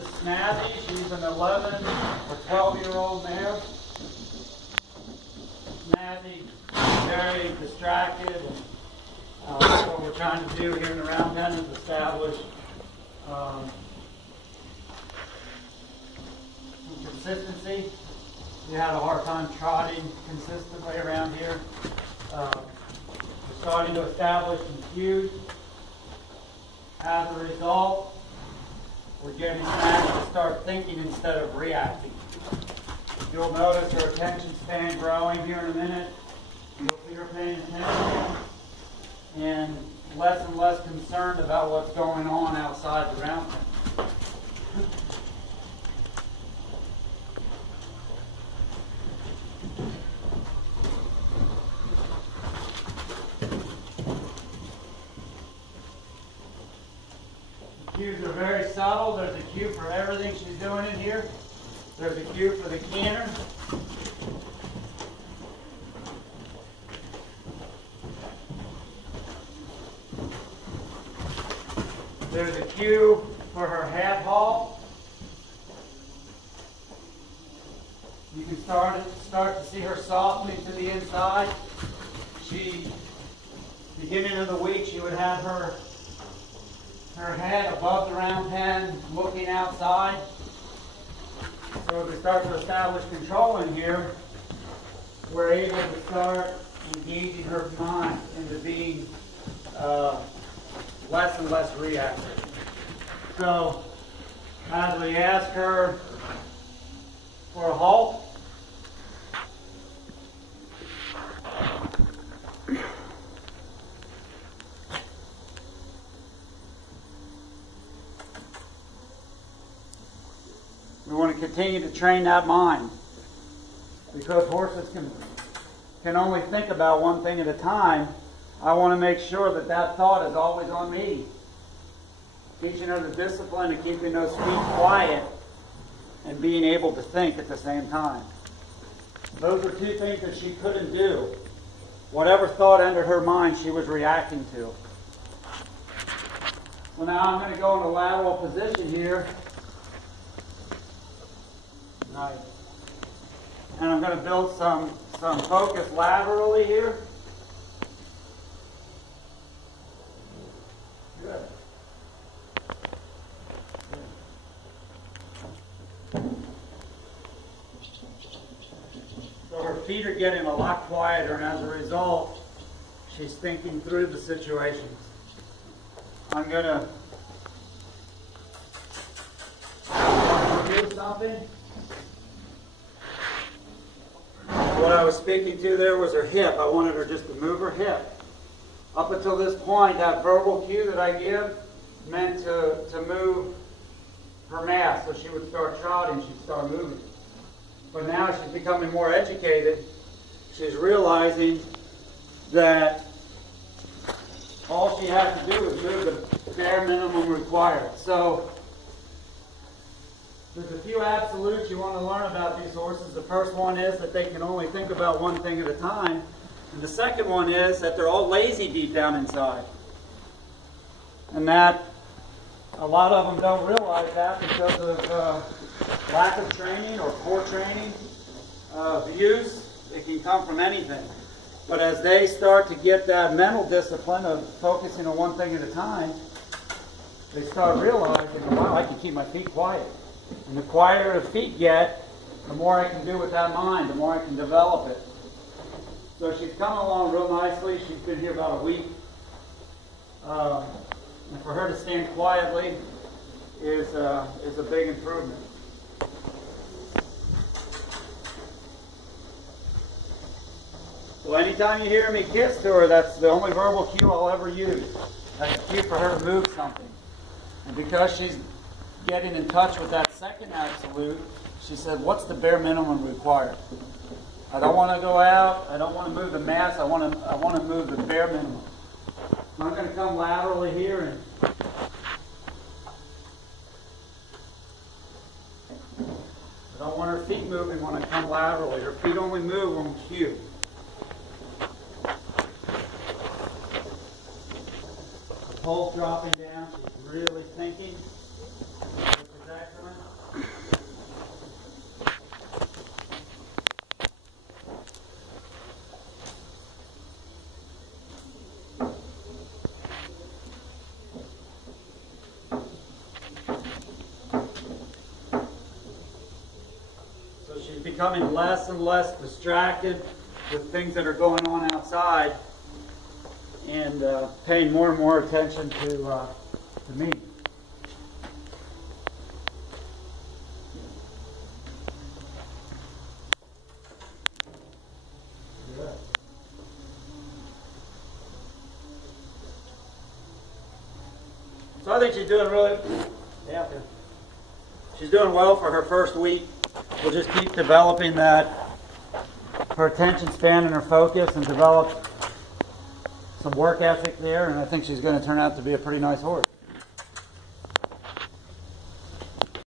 is Snazzy. She's an 11 or 12-year-old mare. Snazzy is very distracted. And, what we're trying to do here in the round pen is establish some consistency. We had a hard time trotting consistently around here. We're starting to establish some cues. As a result, we're getting Snazzy to start thinking instead of reacting. You'll notice her attention span growing here in a minute. You'll see her paying attention and less concerned about what's going on outside the round pen. The cues are very subtle. There's a cue for everything she's doing in here. There's a cue for the canter. There's a cue for her half haul. You can start to see her softening to the inside. Beginning of the week, she would have her head above the round pen looking outside. So as we start to establish control in here, we're able to start engaging her mind into being less and less reactive. So as we ask her for a halt, we want to continue to train that mind, because horses can only think about one thing at a time. I want to make sure that that thought is always on me. Teaching her the discipline of keeping those feet quiet and being able to think at the same time. Those are two things that she couldn't do. Whatever thought entered her mind, she was reacting to. Well, now I'm going to go in a lateral position here. Nice. And I'm going to build some focus laterally here. Good. So her feet are getting a lot quieter, and as a result, she's thinking through the situations. I'm going to do something. What I was speaking to there was her hip. I wanted her just to move her hip. Up until this point, that verbal cue that I give meant to move her mass, so she would start trotting, she'd start moving. But now she's becoming more educated. She's realizing that all she has to do is move the bare minimum required. So there's a few absolutes you want to learn about these horses. The first one is that they can only think about one thing at a time. And the second one is that they're all lazy deep down inside. And that a lot of them don't realize that because of lack of training or poor training. Views, it can come from anything. But as they start to get that mental discipline of focusing on one thing at a time, they start realizing, wow, I can keep my feet quiet. And the quieter the feet get, the more I can do with that mind, the more I can develop it. So she's coming along real nicely. She's been here about a week. And for her to stand quietly is a big improvement. So anytime you hear me kiss to her, that's the only verbal cue I'll ever use. That's a cue for her to move something. And because she's getting in touch with that second absolute, she said, what's the bare minimum required? I don't want to go out. I don't want to move the mass. I want to move the bare minimum. So I'm going to come laterally here and I don't want her feet moving when I come laterally. Her feet only move on cue. The pulse dropping down. She's really thinking. This is excellent. becoming less and less distracted with things that are going on outside and paying more and more attention to me. So I think she's doing really, she's doing well for her first week. We'll just keep developing that, her attention span and her focus, and develop some work ethic there, and I think she's going to turn out to be a pretty nice horse.